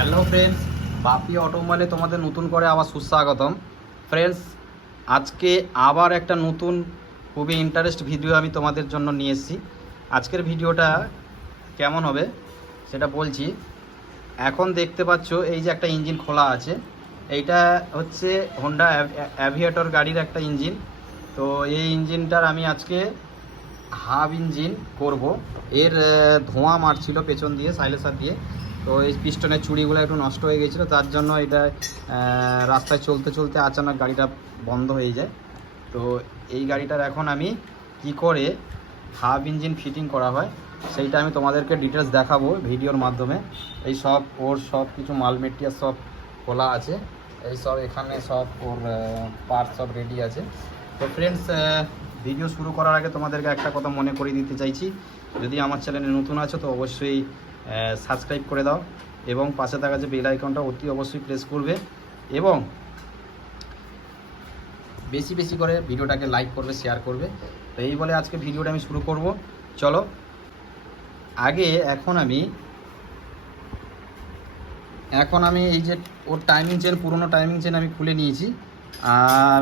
Hello friends, বাপি অটোমোবাইলে তোমাদের নতুন করে আবার সুস্বাগতম। ফ্রেন্ডস, আজকে আবার একটা নতুন খুবই ইন্টারেস্ট ভিডিও আমি তোমাদের জন্য নিয়ে এসেছি। আজকের ভিডিওটা কেমন হবে সেটা বলছি। এখন দেখতে পাচ্ছ এই যে একটা ইঞ্জিন খোলা আছে, এইটা হচ্ছে হোন্ডা অ্যাভিয়েটর গাড়ির একটা ইঞ্জিন। তো এই ইঞ্জিনটার আমি আজকে হাফ ইঞ্জিন করব। এর ধোঁয়া মারছিল পেছন দিয়ে সাইলেন্সার দিয়ে, তো এই পিস্টনের চুড়িগুলো একটু নষ্ট হয়ে গেছিলো, তার জন্য এটা রাস্তায় চলতে চলতে আচানক গাড়িটা বন্ধ হয়ে যায়। তো এই গাড়িটার এখন আমি কি করে হাফ ইঞ্জিন ফিটিং করা হয় সেইটা আমি তোমাদেরকে ডিটেলস দেখাবো ভিডিওর মাধ্যমে। এই সব ওর সব কিছু মাল মেটেরিয়াল সব খোলা আছে, এই সব এখানে সব ওর পার্ট সব রেডি আছে। তো ফ্রেন্ডস, ভিডিও শুরু করার আগে তোমাদেরকে একটা কথা মনে করিয়ে দিতে চাইছি, যদি আমার চ্যানেলে নতুন আছো তো অবশ্যই সাবস্ক্রাইব করে দাও এবং পাশে থাকা যে বেল আইকনটা অতি অবশ্যই প্রেস করবে এবং বেশি বেশি করে ভিডিওটাকে লাইক করবে, শেয়ার করবে। তো এই বলে আজকে ভিডিওটা আমি শুরু করব। চলো আগে এখন আমি এই যে ওর টাইমিং চেন, পুরনো টাইমিং চেন আমি খুলে নিয়েছি, আর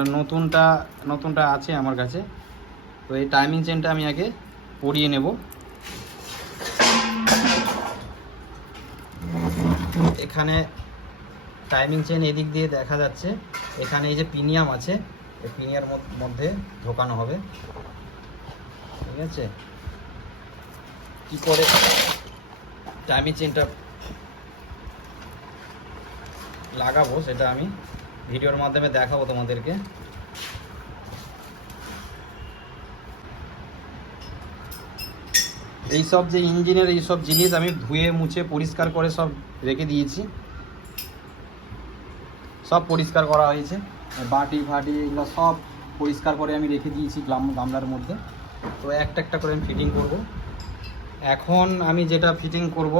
নতুনটা আছে আমার কাছে। তো এই টাইমিং চেনটা আমি আগে পরিয়ে নেব। এখানে টাইমিং চেন এদিক দিয়ে দেখা যাচ্ছে, এখানে এই যে প্রিমিয়াম আছে, এই প্রিমিয়ার মধ্যে ঢোকানো হবে। ঠিক আছে, কি করে টাইমিং চেনটা লাগাবো সেটা আমি ভিডিওর মাধ্যমে দেখাবো তোমাদেরকে। এই সব যে ইঞ্জিনের এই সব জিনিস আমি ধুয়ে মুছে পরিষ্কার করে সব রেখে দিয়েছি, সব পরিষ্কার করা হয়েছে, বাটি ফাটি এগুলো সব পরিষ্কার করে আমি রেখে দিয়েছি গামলার মধ্যে। তো একটা একটা করে আমি ফিটিং করব। এখন আমি যেটা ফিটিং করব,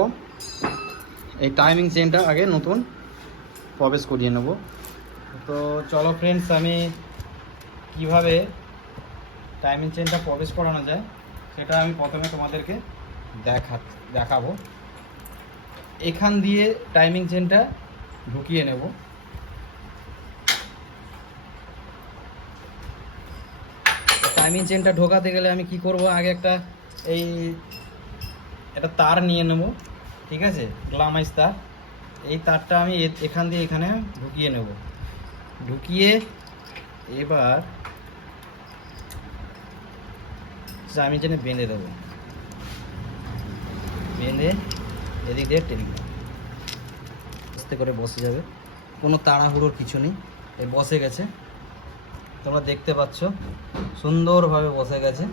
এই টাইমিং চেনটা আগে নতুন প্রবেশ করিয়ে নেব। তো চলো ফ্রেন্ডস, আমি কিভাবে টাইমিং চেনটা প্রবেশ করানো যায় সেটা আমি প্রথমে তোমাদেরকে দেখাবো। এখান দিয়ে টাইমিং চেনটা ঢুকিয়ে নেব। টাইমিং চেনটা ঢোকাতে গেলে আমি কি করব, আগে একটা তার নিয়ে নেব। ঠিক আছে, গ্লামাইজ তার। এই তারটা আমি এখান দিয়ে এখানে ঢুকিয়ে নেব। ঢুকিয়ে এবার টাইমিং চেনে বেঁধে দেবো। বেঁধে এদিক দিয়ে টেনে আস্তে করে বসে যাবে, কোনো তাড়াহুড়োর কিছু নেই। এই বসে গেছে, তোমরা দেখতে পাচ্ছ সুন্দরভাবে বসে গেছে।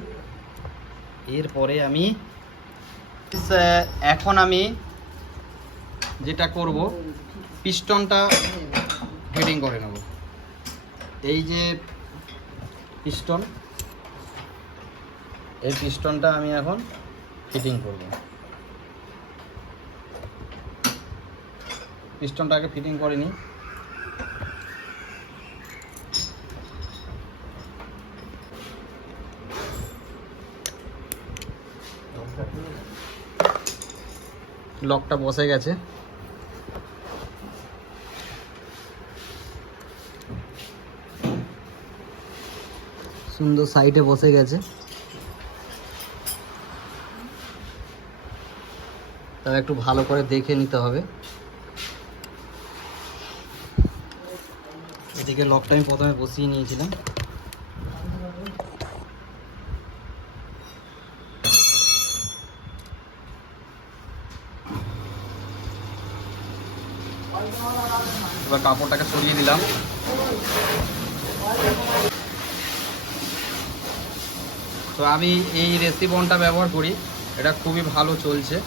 এরপরে এখন আমি যেটা করব, পিস্টনটা ফিটিং করে নেব। এই যে পিস্টন, এই পিস্টনটা আমি এখন ফিটিং করব। পিস্টনটা আগে ফিটিং করে নিই। লকটা বসে গেছে। সুন্দর সাইডে বসে গেছে। তাহলে একটু ভালো করে দেখে নিতে হবে। এদিকে লকটা আমি প্রথমে বসিয়ে নিয়েছিলাম। এবার কাপড়টাকে সরিয়ে দিলাম। তো আমি এই রেসিবনটা ব্যবহার করি, এটা খুবই ভালো চলছে,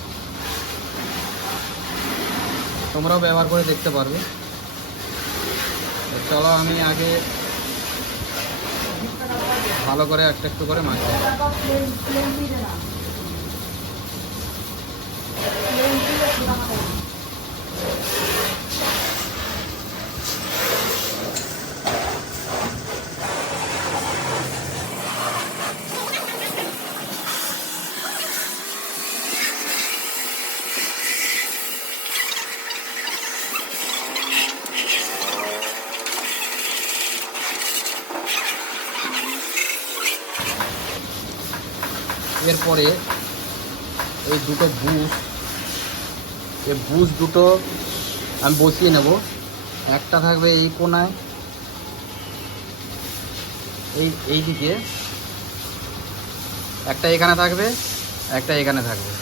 তোমরাও ব্যবহার করে দেখতে পারবে। চলো আমি আগে ভালো করে একটা একটু করে মাখি। এরপরে এই দুটো বুশ, এই বুশ দুটো আমি বসিয়ে নেব। একটা থাকবে এই কোণায়, এই দিকে, একটা এখানে থাকবে, একটা এখানে থাকবে।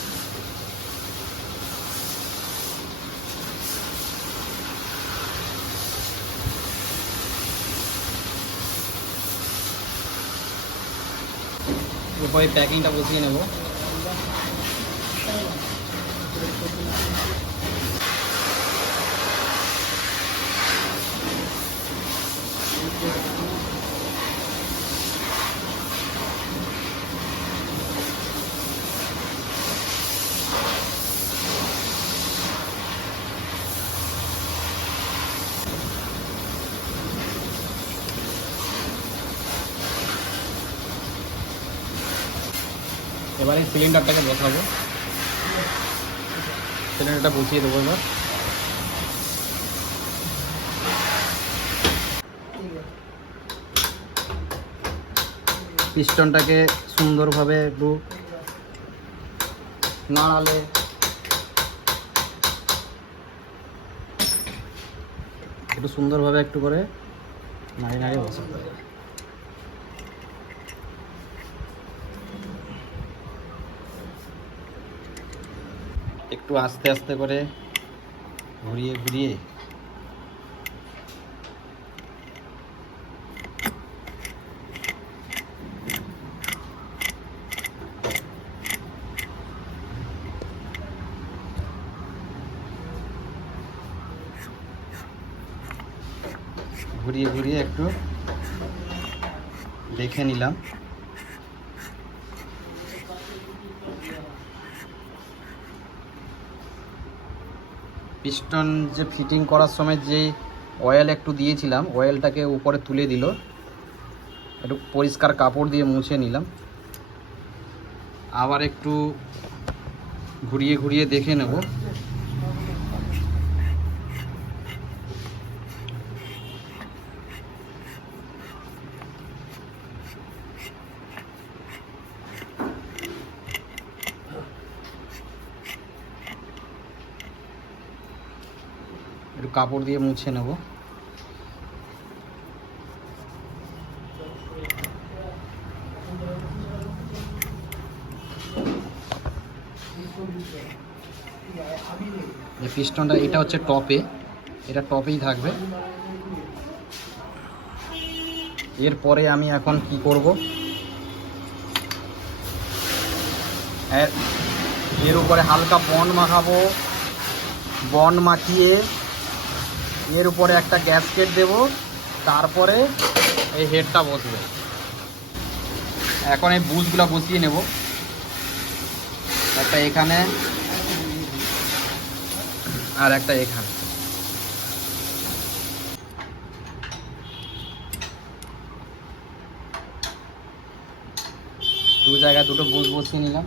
এরপরে প্যাকিংটা বসিয়ে নেব। এবারে সিলিন্ডারটাকে বসাবো, সিলিন্ডারটা বসিয়ে দেবো এবার। পিস্টনটাকে সুন্দরভাবে একটু নাড়ালে একটু সুন্দরভাবে একটু করে নাড়িয়ে নাড়িয়ে বসাতে হবে। একটু আস্তে আস্তে করে ঘুরিয়ে ঘুরিয়ে ঘুরিয়ে ঘুরিয়ে একটু দেখে নিলাম। পিস্টন যে ফিটিং করার সময় যে অয়েল একটু দিয়েছিলাম, অয়েলটাকে উপরে তুলে দিল, একটু পরিষ্কার কাপড় দিয়ে মুছে নিলাম। আবার একটু ঘুরিয়ে ঘুরিয়ে দেখে নেব। একটু কাপড় দিয়ে মুছে নেব। এই পিস্টনটা এটা হচ্ছে টপে, এটা টপেই থাকবে। এরপরে আমি এখন কি করব, এর উপরে হালকা বন্ড মাখাবো। বন্ড মাখিয়ে এর উপরে একটা গ্যাসকেট দেব, তারপরে এই হেডটা বসবে। এখন এই বুশগুলো বসিয়ে নেব, একটা এখানে আর একটা এখানে। দু জায়গায় দুটো বুশ বসিয়ে নিলাম।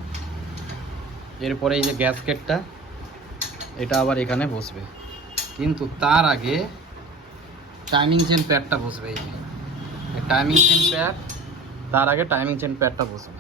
এরপরে এই যে গ্যাসকেটটা, এটা আবার এখানে বসবে, কিন্তু তার আগে টাইমিং চেন প্যাডটা বসবে। এই যে টাইমিং চেন প্যাড, তার আগে টাইমিং চেন প্যাডটা বসবে।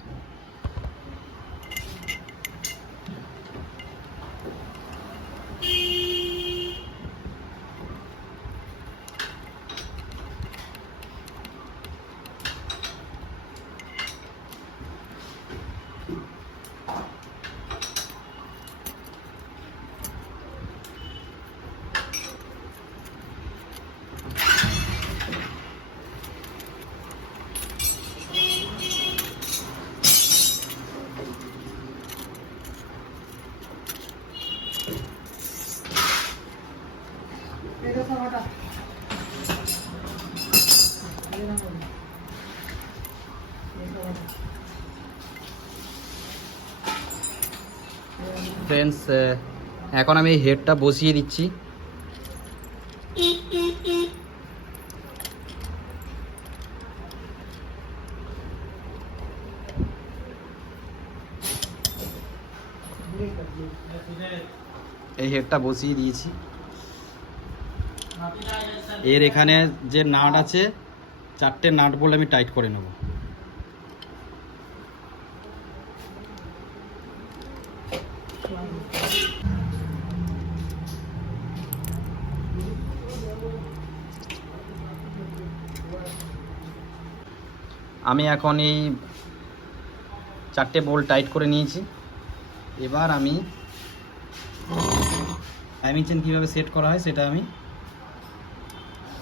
ফ্রেন্ডস, এখন আমি এই হেডটা বসিয়ে দিচ্ছি। এই হেডটা বসিয়ে দিয়েছি। এর এখানে যে নাট আছে, 4টে নাট বলে আমি টাইট করে নেব। আমি এখন এই 4টে বোল্ট টাইট করে নিয়েছি। এবার আমি টাইমিং চেন কীভাবে সেট করা হয় সেটা আমি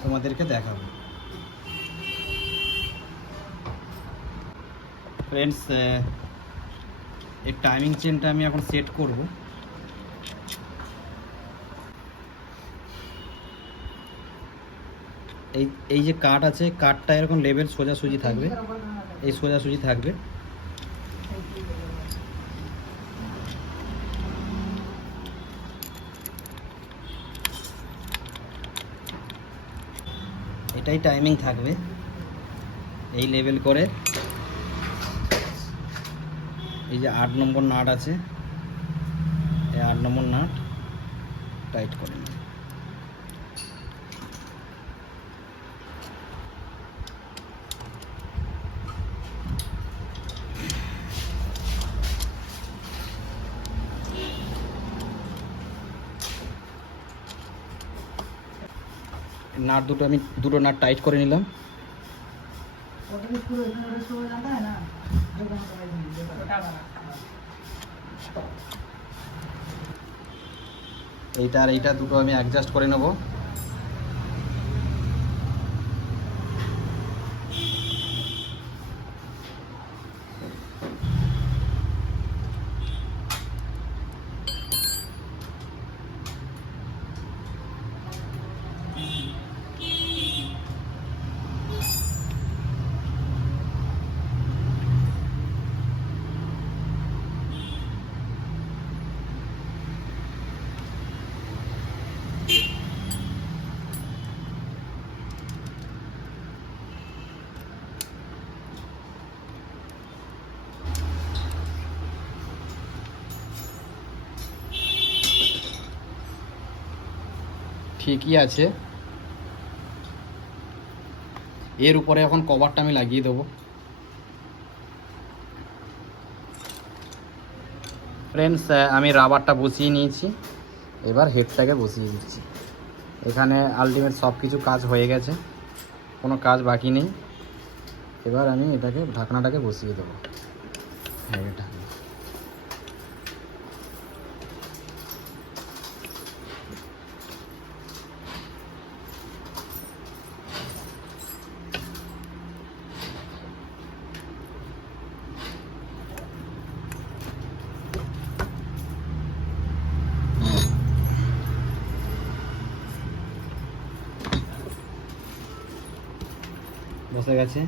তোমাদেরকে দেখাবো। ফ্রেন্ডস, এই টাইমিং চেনটা আমি এখন সেট করব। এই যে কাট আছে, কাটটা এরকম লেভেল সোজাসুজি থাকবে, এই সোজাসুজি থাকবে। এটাই টাইমিং থাকবে, এই লেভেল করে। এই যে 8 নম্বর নাট আছে, এই 8 নম্বর নাট টাইট করে নিই। নাট আমি দুটো নাট টাইট করে নিলাম। এইটা আর এইটা দুটো আমি অ্যাডজাস্ট করে নেব। ঠিকই আছে, এর উপরে এখন কভারটা আমি লাগিয়ে দেবো। ফ্রেন্ডস, আমি রাবারটা বসিয়ে নিয়েছি, এবার হেডটাকে বসিয়ে দিচ্ছি। এখানে আলটিমেট সব কিছু কাজ হয়ে গেছে, কোনো কাজ বাকি নেই। এবার আমি এটাকে ঢাকনাটাকে বসিয়ে দেবো। হ্যাঁ, এটা বসে গেছে।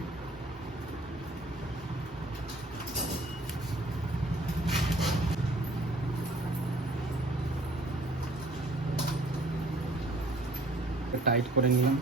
টাইট করে নিলাম।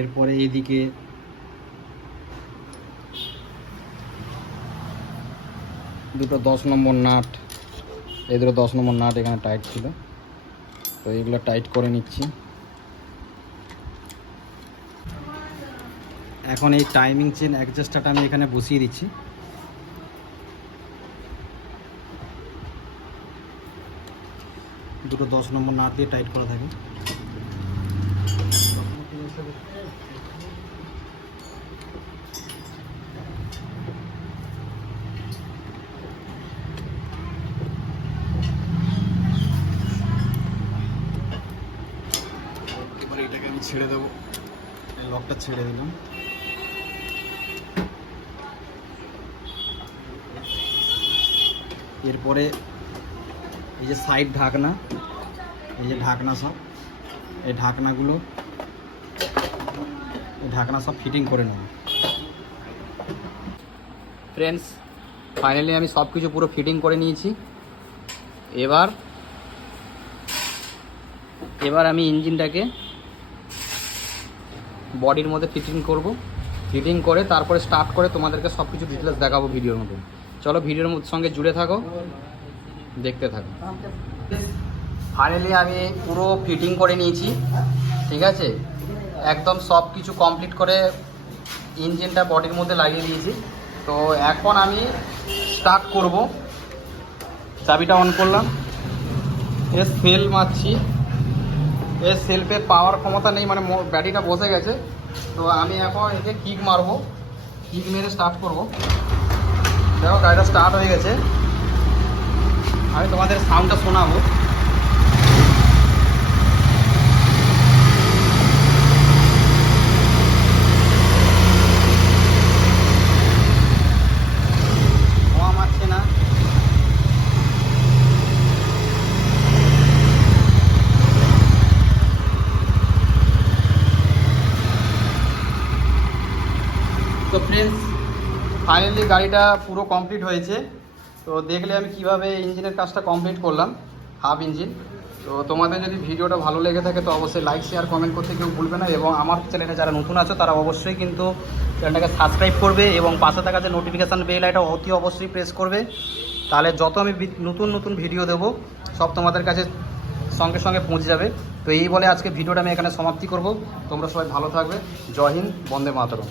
এরপরে এইদিকে দুটো 10 নম্বর নাট, এই দুটো 10 নম্বর নাট এখানে টাইট ছিল, তো এইগুলো টাইট করে নিচ্ছি। এখন এই টাইমিং চেন অ্যাডজাস্টারটা আমি এখানে বসিয়ে দিচ্ছি। দুটো 10 নম্বর নাট দিয়ে টাইট করা থাকে। এবার এটাকে আমি ছেড়ে দেবো, এই লকটা ছেড়ে দিলাম। এরপরে এই যে সাইড ঢাকনা, এই যে ঢাকনা সব, এই ঢাকনা সব ফিটিং করে নেব। ফ্রেন্ডস, ফাইনালি আমি সব কিছু পুরো ফিটিং করে নিয়েছি। এবার আমি ইঞ্জিনটাকে বডির মধ্যে ফিটিং করব। ফিটিং করে তারপরে স্টার্ট করে তোমাদেরকে সব কিছু ডিটেলস দেখাবো ভিডিওর মধ্যে। চলো ভিডিওর সঙ্গে জুড়ে থাকো, দেখতে থাকো। ফাইনালি আমি পুরো ফিটিং করে নিয়েছি, ঠিক আছে। একদম সব কিছু কমপ্লিট করে ইঞ্জিনটা বডির মধ্যে লাগিয়ে দিয়েছি। তো এখন আমি স্টার্ট করব। চাবিটা অন করলাম, এর সেল মারছি। এর সেলফের পাওয়ার ক্ষমতা নেই, মানে ব্যাটারিটা বসে গেছে। তো আমি এখন একে কিক মারবো, কিক মেরে স্টার্ট করব। দেখো গাড়িটা স্টার্ট হয়ে গেছে, আমি তোমাদের সাউন্ডটা শোনাবো। ধোঁয়া মারছে না। তো ফ্রেন্ডস, ফাইনালি গাড়িটা পুরো কমপ্লিট হয়েছে। তো দেখলে আমি কিভাবে ইঞ্জিনের কাজটা কমপ্লিট করলাম, হাফ ইঞ্জিন। তো তোমাদের যদি ভিডিওটা ভালো লেগে থাকে তো অবশ্যই লাইক শেয়ার কমেন্ট করতে কেউ ভুলবে না, এবং আমার চ্যানেলে যারা নতুন আছো তারা অবশ্যই কিন্তু চ্যানেলটাকে সাবস্ক্রাইব করবে এবং পাশে থাকা যে নোটিফিকেশান বেল এটা অতি অবশ্যই প্রেস করবে। তাহলে যত আমি নতুন নতুন ভিডিও দেবো সব তোমাদের কাছে সঙ্গে সঙ্গে পৌঁছে যাবে। তো এই বলে আজকে ভিডিওটা আমি এখানে সমাপ্তি করব। তোমরা সবাই ভালো থাকবে। জয় হিন্দ, বন্দে মাতরম।